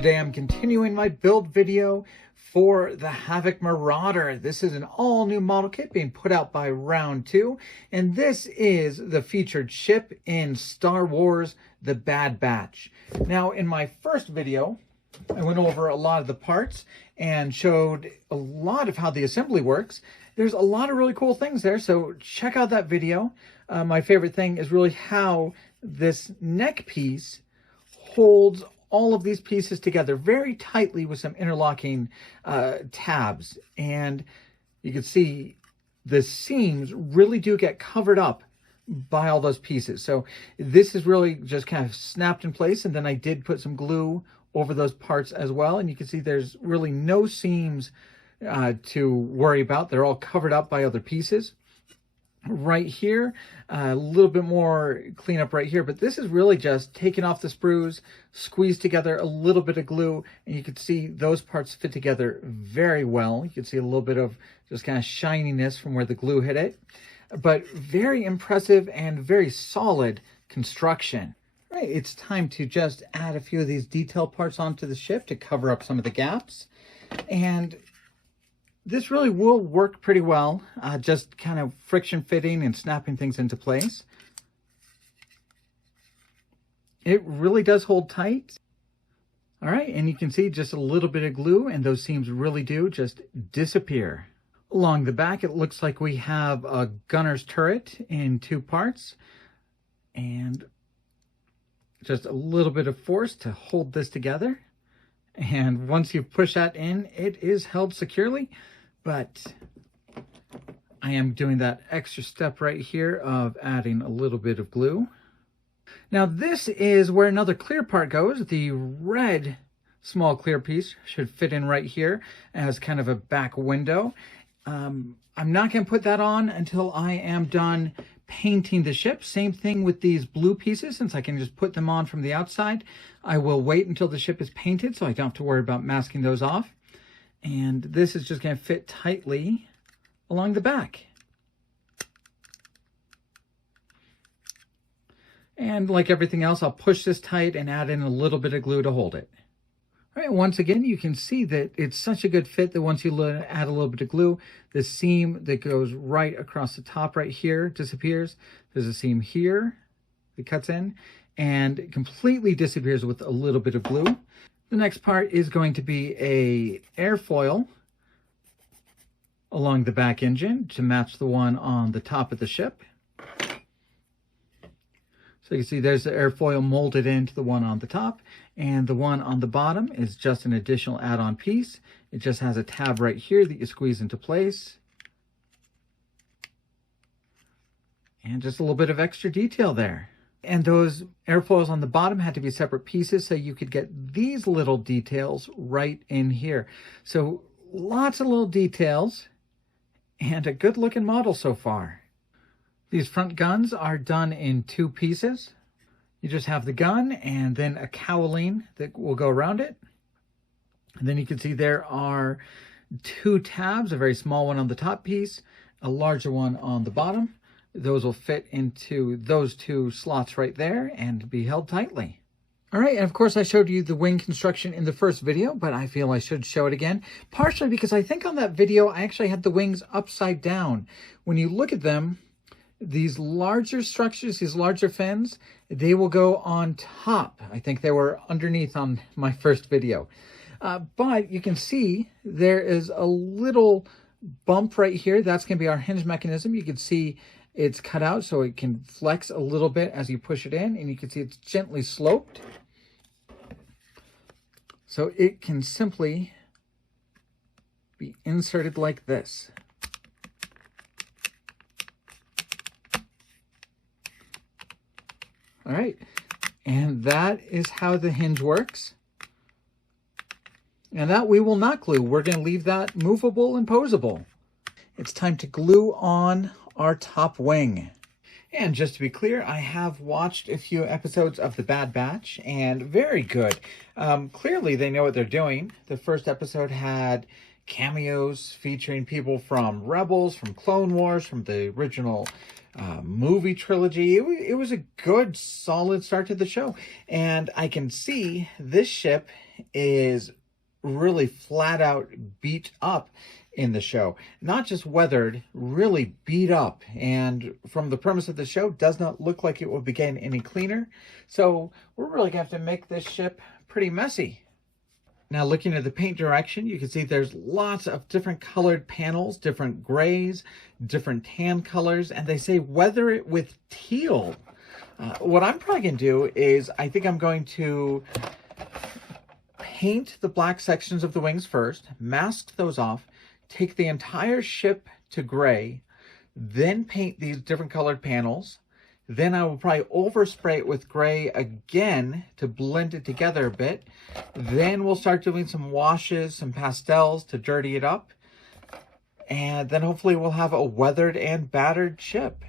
Today I'm continuing my build video for the Havoc Marauder. This is an all-new model kit being put out by Round 2, and this is the featured ship in Star Wars: The Bad Batch. Now, in my first video, I went over a lot of the parts and showed a lot of how the assembly works. There's a lot of really cool things there, so check out that video. My favorite thing is really how this neck piece holds all of these pieces together very tightly with some interlocking tabs. And you can see the seams really do get covered up by all those pieces. So this is really just kind of snapped in place, and then I did put some glue over those parts as well. And you can see there's really no seams to worry about. They're all covered up by other pieces. Right here, a little bit more cleanup right here, but this is really just taking off the sprues, squeeze together a little bit of glue, and you can see those parts fit together very well. You can see a little bit of just kind of shininess from where the glue hit it, but very impressive and very solid construction. Right, it's time to just add a few of these detail parts onto the ship to cover up some of the gaps. And this really will work pretty well, just kind of friction fitting and snapping things into place. It really does hold tight. All right, and you can see just a little bit of glue, and those seams really do just disappear. Along the back, it looks like we have a gunner's turret in two parts, and just a little bit of force to hold this together. And once you push that in, it is held securely, but I am doing that extra step right here of adding a little bit of glue. Now this is where another clear part goes. The red small clear piece should fit in right here as kind of a back window. I'm not going to put that on until I am done painting the ship. Same thing with these blue pieces, since I can just put them on from the outside. I will wait until the ship is painted so I don't have to worry about masking those off. And this is just going to fit tightly along the back. And like everything else, I'll push this tight and add in a little bit of glue to hold it. All right, once again, you can see that it's such a good fit that once you add a little bit of glue, the seam that goes right across the top right here disappears. There's a seam here that cuts in and completely disappears with a little bit of glue. The next part is going to be a airfoil along the back engine to match the one on the top of the ship. So you can see there's the airfoil molded into the one on the top, and the one on the bottom is just an additional add-on piece. It just has a tab right here that you squeeze into place. And just a little bit of extra detail there. And those airfoils on the bottom had to be separate pieces so you could get these little details right in here. So lots of little details and a good looking model so far. These front guns are done in two pieces. You just have the gun and then a cowling that will go around it. And then you can see there are two tabs, a very small one on the top piece, a larger one on the bottom. Those will fit into those two slots right there and be held tightly. All right, and of course I showed you the wing construction in the first video, but I feel I should show it again, partially because I think on that video I actually had the wings upside down. When you look at them, these larger structures, these larger fins, they will go on top. I think they were underneath on my first video. But you can see there is a little bump right here. That's going to be our hinge mechanism. You can see it's cut out so it can flex a little bit as you push it in, and you can see it's gently sloped. So it can simply be inserted like this. All right, and that is how the hinge works. And that we will not glue. We're going to leave that movable and posable. It's time to glue on our top wing. And just to be clear, I have watched a few episodes of The Bad Batch, and very good. Clearly, they know what they're doing. The first episode had cameos featuring people from Rebels, from Clone Wars, from the original movie trilogy. It was a good, solid start to the show. And I can see this ship is really flat out beat up in the show. Not just weathered, really beat up. And from the premise of the show, does not look like it will be getting any cleaner. So we're really going to have to make this ship pretty messy. Now looking at the paint direction, you can see there's lots of different colored panels, different grays, different tan colors, and they say weather it with teal. What I'm probably going to do is I think I'm going to paint the black sections of the wings first, mask those off, take the entire ship to gray, then paint these different colored panels. Then I will probably overspray it with gray again to blend it together a bit. Then we'll start doing some washes, some pastels to dirty it up. And then hopefully we'll have a weathered and battered ship.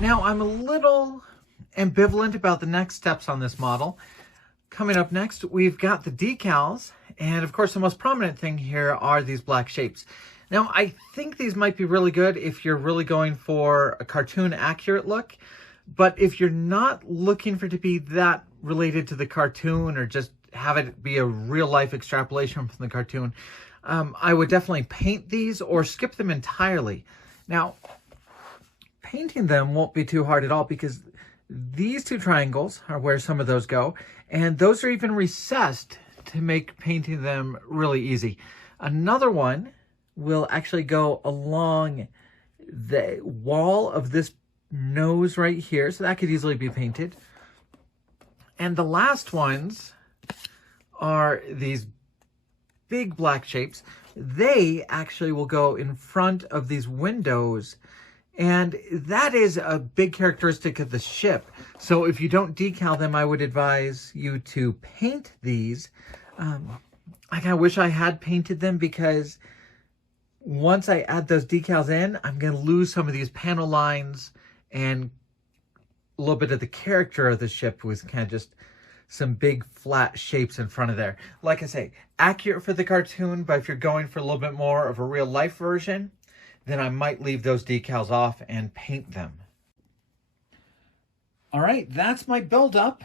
Now, I'm a little ambivalent about the next steps on this model. Coming up next, we've got the decals, and of course the most prominent thing here are these black shapes. Now, I think these might be really good if you're really going for a cartoon accurate look, but if you're not looking for it to be that related to the cartoon or just have it be a real life extrapolation from the cartoon, I would definitely paint these or skip them entirely. Now, painting them won't be too hard at all because these two triangles are where some of those go, and those are even recessed to make painting them really easy. Another one will actually go along the wall of this nose right here, so that could easily be painted. And the last ones are these big black shapes. They actually will go in front of these windows, and that is a big characteristic of the ship. So if you don't decal them, I would advise you to paint these. I kind of wish I had painted them because once I add those decals in, I'm going to lose some of these panel lines and a little bit of the character of the ship with kind of just some big flat shapes in front of there. Like I say, accurate for the cartoon, but if you're going for a little bit more of a real life version, then I might leave those decals off and paint them. All right, that's my build-up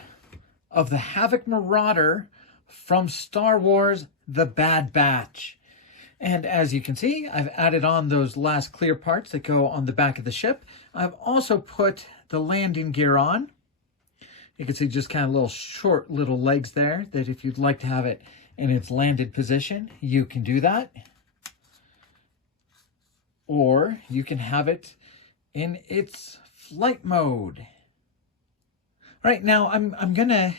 of the Havoc Marauder from Star Wars: The Bad Batch. And as you can see, I've added on those last clear parts that go on the back of the ship. I've also put the landing gear on. You can see just kind of little short little legs there that if you'd like to have it in its landed position, you can do that. Or you can have it in its flight mode. Right now, I'm gonna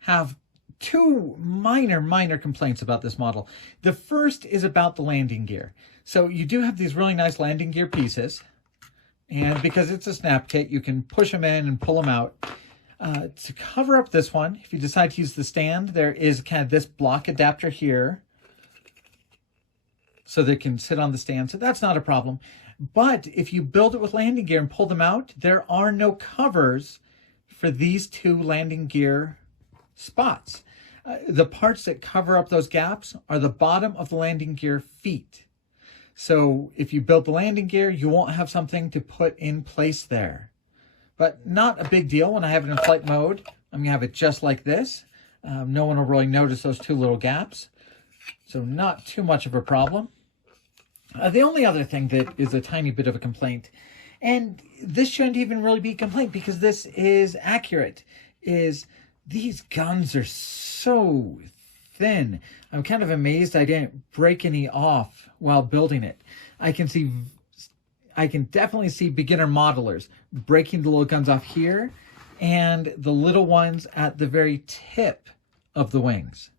have two minor complaints about this model. The first is about the landing gear. So you do have these really nice landing gear pieces, and because it's a snap kit, you can push them in and pull them out. To cover up this one, if you decide to use the stand, there is kind of this block adapter here, so they can sit on the stand, so that's not a problem. But if you build it with landing gear and pull them out, there are no covers for these two landing gear spots. The parts that cover up those gaps are the bottom of the landing gear feet. So if you build the landing gear, you won't have something to put in place there. But not a big deal. When I have it in flight mode, I'm gonna have it just like this. No one will really notice those two little gaps. So not too much of a problem. The only other thing that is a tiny bit of a complaint, and this shouldn't even really be a complaint because this is accurate, is these guns are so thin. I'm kind of amazed I didn't break any off while building it. I can definitely see beginner modelers breaking the little guns off here and the little ones at the very tip of the wings.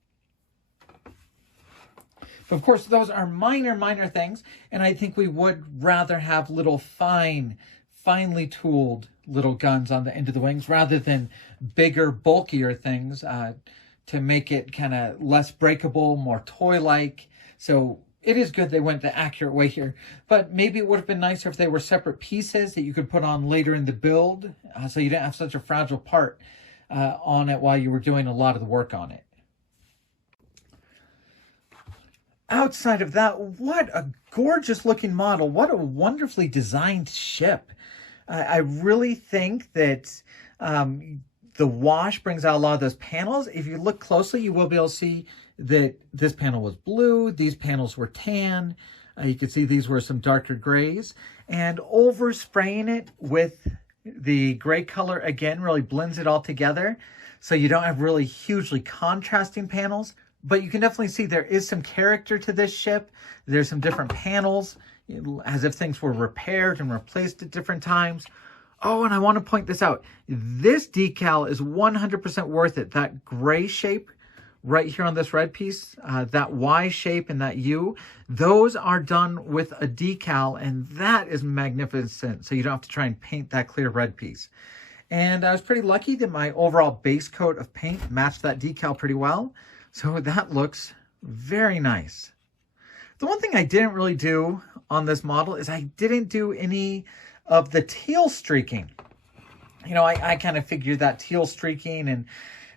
But of course, those are minor things, and I think we would rather have little finely tooled little guns on the end of the wings rather than bigger, bulkier things to make it kind of less breakable, more toy-like. So it is good they went the accurate way here, but maybe it would have been nicer if they were separate pieces that you could put on later in the build, so you didn't have such a fragile part on it while you were doing a lot of the work on it. Outside of that, what a gorgeous looking model. What a wonderfully designed ship. I really think that the wash brings out a lot of those panels. If you look closely, you will be able to see that this panel was blue, these panels were tan. You can see these were some darker grays. And overspraying it with the gray color again really blends it all together. So you don't have really hugely contrasting panels. But you can definitely see there is some character to this ship. There's some different panels, as if things were repaired and replaced at different times. Oh, and I want to point this out. This decal is 100% worth it. That gray shape right here on this red piece, that Y shape and that U, those are done with a decal, and that is magnificent. So you don't have to try and paint that clear red piece. And I was pretty lucky that my overall base coat of paint matched that decal pretty well. So that looks very nice. The one thing I didn't really do on this model is I didn't do any of the teal streaking. You know, I kind of figured that teal streaking and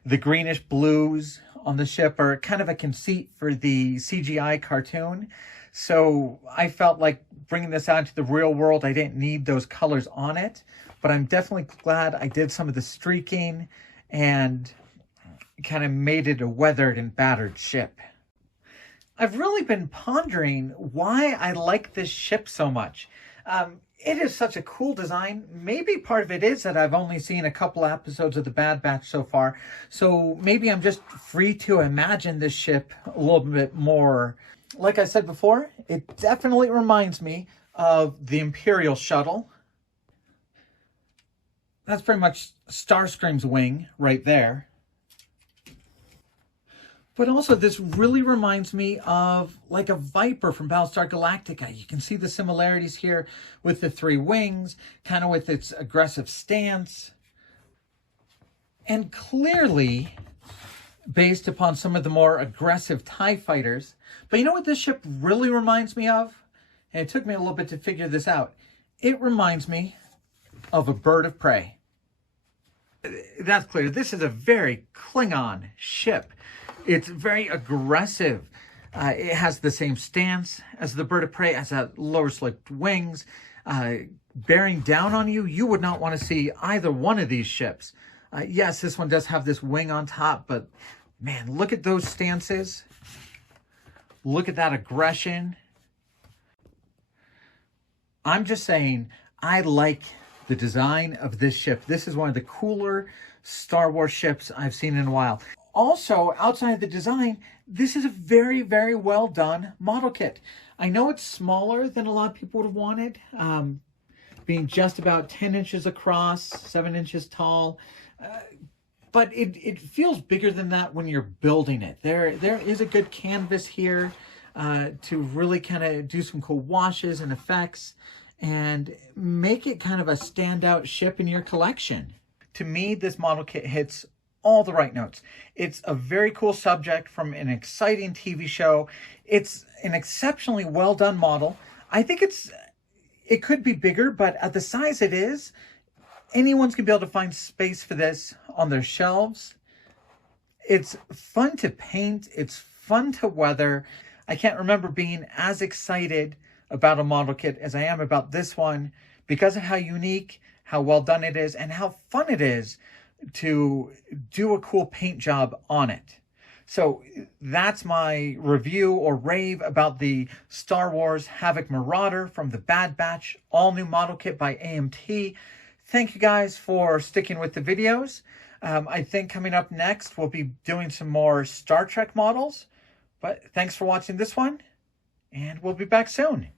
the greenish blues on the ship are kind of a conceit for the CGI cartoon. So I felt like bringing this out into the real world, I didn't need those colors on it. But I'm definitely glad I did some of the streaking and kind of made it a weathered and battered ship. I've really been pondering why I like this ship so much. It is such a cool design. Maybe part of it is that I've only seen a couple episodes of The Bad Batch so far. So maybe I'm just free to imagine this ship a little bit more. Like I said before, it definitely reminds me of the Imperial shuttle. That's pretty much Starscream's wing right there. But also this really reminds me of like a Viper from Battlestar Galactica. You can see the similarities here with the 3 wings, kind of with its aggressive stance. And clearly based upon some of the more aggressive TIE fighters. But you know what this ship really reminds me of? And it took me a little bit to figure this out. It reminds me of a bird of prey. That's clear. This is a very Klingon ship. It's very aggressive. It has the same stance as the bird of prey, has that lower sloped wings. Bearing down on you, you would not want to see either one of these ships. Yes, this one does have this wing on top, but man, look at those stances. Look at that aggression. I'm just saying, I like the design of this ship. This is one of the cooler Star Wars ships I've seen in a while. Also, outside the design, this is a very, very well done model kit. I know it's smaller than a lot of people would have wanted, being just about 10 inches across, 7 inches tall. But it feels bigger than that when you're building it. There is a good canvas here to really kind of do some cool washes and effects and make it kind of a standout ship in your collection. To me, this model kit hits all the right notes. It's a very cool subject from an exciting TV show. It's an exceptionally well done model. I think it could be bigger, but at the size it is, anyone's gonna be able to find space for this on their shelves. It's fun to paint. It's fun to weather. I can't remember being as excited about a model kit as I am about this one because of how unique, how well done it is, and how fun it is to do a cool paint job on it. So that's my review or rave about the Star Wars Havoc Marauder from the Bad Batch all new model kit by AMT. Thank you guys for sticking with the videos. I think coming up next, we'll be doing some more Star Trek models. But thanks for watching this one, and we'll be back soon.